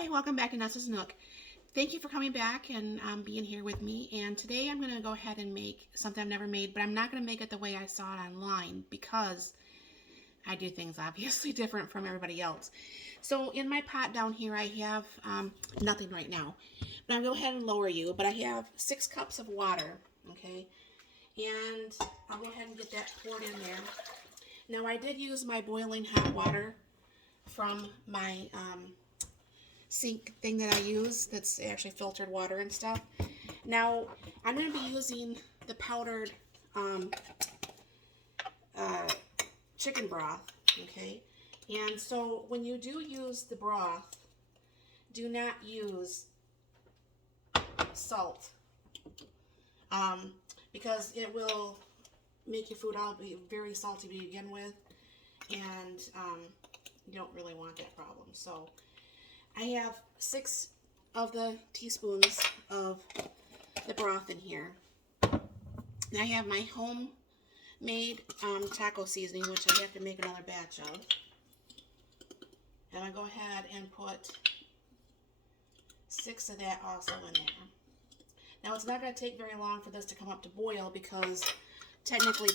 Hi, welcome back to Nessa's Nook. Thank you for coming back and being here with me. And today I'm going to go ahead and make something I've never made, but I'm not going to make it the way I saw it online because I do things obviously different from everybody else. So in my pot down here, I have nothing right now. But I'm going to go ahead and lower you. But I have 6 cups of water, okay? And I'll go ahead and get that poured in there. Now I did use my boiling hot water from my sink thing that I use that's actually filtered water and stuff. Now I'm going to be using the powdered chicken broth, okay? And so when you do use the broth, do not use salt because it will make your food all be very salty to begin with, and you don't really want that problem. So I have 6 of the teaspoons of the broth in here. And I have my homemade taco seasoning, which I have to make another batch of. And I go ahead and put 6 of that also in there. Now it's not going to take very long for this to come up to boil because technically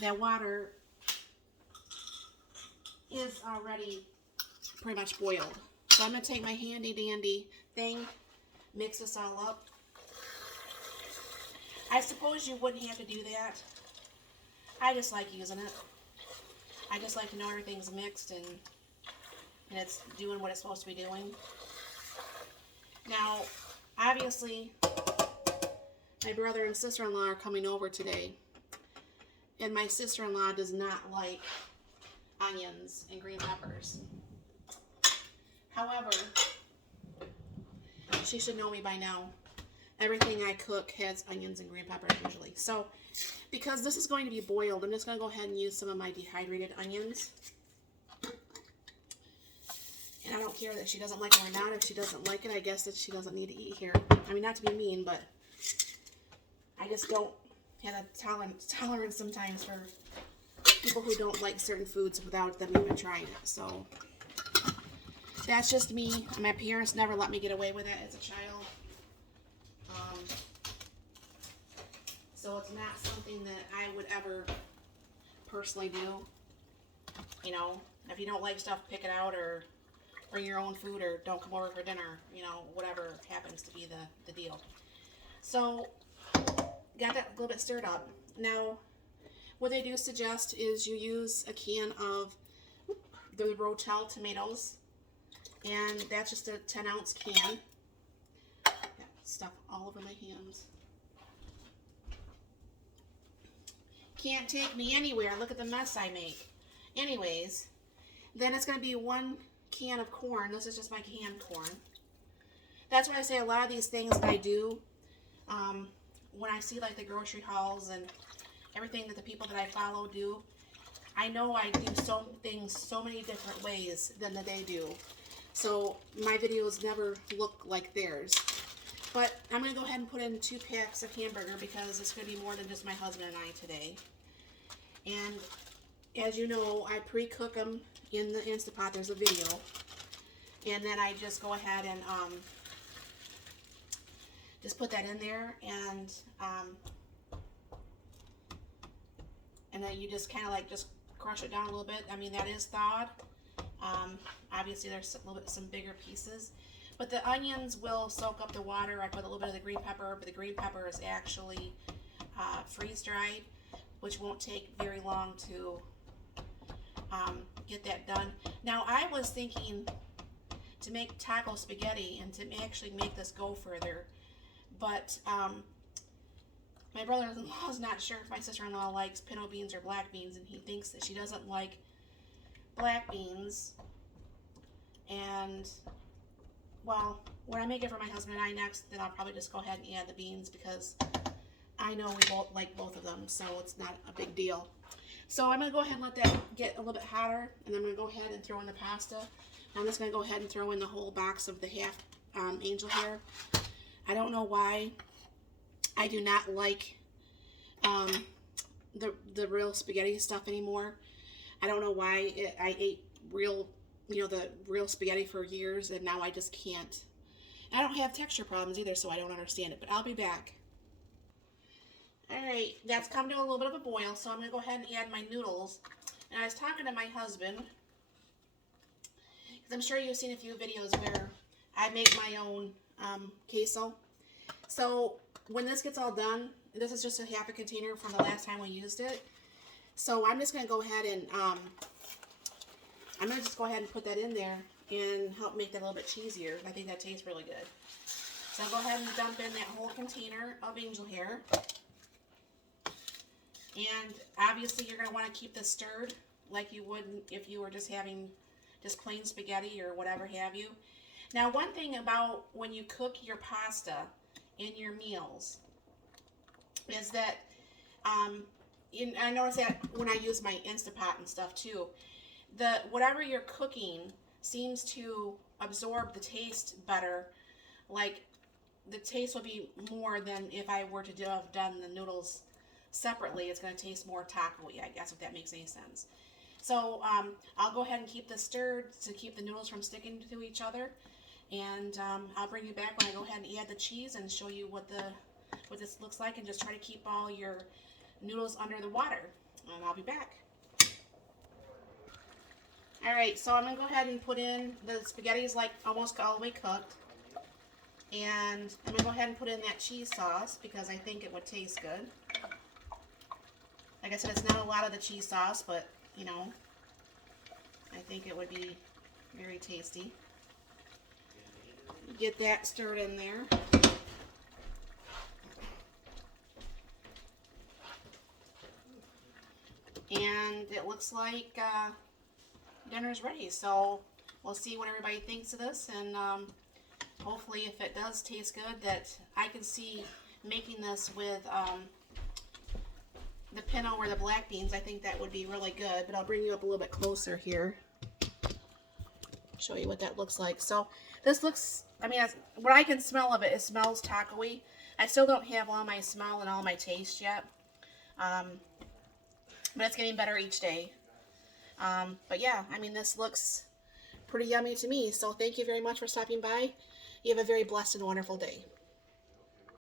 that water is already pretty much boiled. So I'm going to take my handy dandy thing, mix this all up. I suppose you wouldn't have to do that. I just like using it. I just like to know everything's mixed and it's doing what it's supposed to be doing. Now, obviously, my brother and sister-in-law are coming over today. And my sister-in-law does not like onions and green peppers. However, she should know me by now. Everything I cook has onions and green peppers usually. So, because this is going to be boiled, I'm just going to go ahead and use some of my dehydrated onions. And I don't care that she doesn't like it or not. If she doesn't like it, I guess that she doesn't need to eat here. I mean, not to be mean, but I just don't have a tolerance sometimes for people who don't like certain foods without them even trying it. So that's just me. My parents never let me get away with it as a child. So it's not something that I would ever personally do. You know, if you don't like stuff, pick it out or bring your own food or don't come over for dinner. You know, whatever happens to be the deal. So got that a little bit stirred up. Now, what they do suggest is you use a can of the rotel tomatoes, and that's just a 10-ounce can. Got stuff all over my hands. Can't take me anywhere. Look at the mess I make. Anyways, then it's going to be 1 can of corn. This is just my canned corn. That's why I say a lot of these things that I do, when I see like the grocery hauls and everything that the people that I follow do, I know I do some things so many different ways than that they do. So my videos never look like theirs. But I'm going to go ahead and put in 2 packs of hamburger because it's going to be more than just my husband and I today. And as you know, I pre-cook them in the Instapot. There's a video. And then I just go ahead and just put that in there, and then you just kind of like just crush it down a little bit. I mean, that is thawed. Obviously, there's a little bit some bigger pieces. But the onions will soak up the water. I put a little bit of the green pepper, but the green pepper is actually freeze-dried, which won't take very long to get that done. Now, I was thinking to make taco spaghetti and to actually make this go further, but my brother-in-law is not sure if my sister-in-law likes pinto beans or black beans, and he thinks that she doesn't like black beans. And well, when I make it for my husband and I next, then I'll probably just go ahead and add the beans because I know we both like both of them, so it's not a big deal. So I'm going to go ahead and let that get a little bit hotter, and I'm going to go ahead and throw in the pasta. I'm just going to go ahead and throw in the whole box of the half angel hair. I don't know why I do not like the real spaghetti stuff anymore. I don't know why I ate real you know, the real spaghetti for years, and now I just can't. I don't have texture problems either, so I don't understand it, but I'll be back. Alright, that's come to a little bit of a boil, so I'm going to go ahead and add my noodles. And I was talking to my husband, because I'm sure you've seen a few videos where I make my own queso. So when this gets all done, this is just a half a container from the last time we used it. So I'm just going to go ahead and I'm going to just go ahead and put that in there and help make that a little bit cheesier. I think that tastes really good. So I'll go ahead and dump in that whole container of angel hair. And obviously you're going to want to keep this stirred like you would if you were just having just plain spaghetti or whatever have you. Now, one thing about when you cook your pasta in your meals is that I notice that when I use my Instapot and stuff too, whatever you're cooking seems to absorb the taste better. Like the taste will be more than if I were to have done the noodles separately. It's going to taste more taco-y, I guess, if that makes any sense. So I'll go ahead and keep this stirred to keep the noodles from sticking to each other. And I'll bring you back when I go ahead and add the cheese and show you what this looks like, and just try to keep all your noodles under the water. And I'll be back. Alright, so I'm going to go ahead and put in, the spaghetti is like almost all the way cooked. And I'm going to go ahead and put in that cheese sauce because I think it would taste good. Like I said, it's not a lot of the cheese sauce, but, you know, I think it would be very tasty. Get that stirred in there. And it looks like dinner's ready, so we'll see what everybody thinks of this, and hopefully if it does taste good, that I can see making this with the pinto or the black beans. I think that would be really good, but I'll bring you up a little bit closer here, show you what that looks like. So this looks, I mean, what I can smell of it, it smells taco-y. I still don't have all my smell and all my taste yet, but it's getting better each day. But yeah, I mean, this looks pretty yummy to me. So thank you very much for stopping by. You have a very blessed and wonderful day.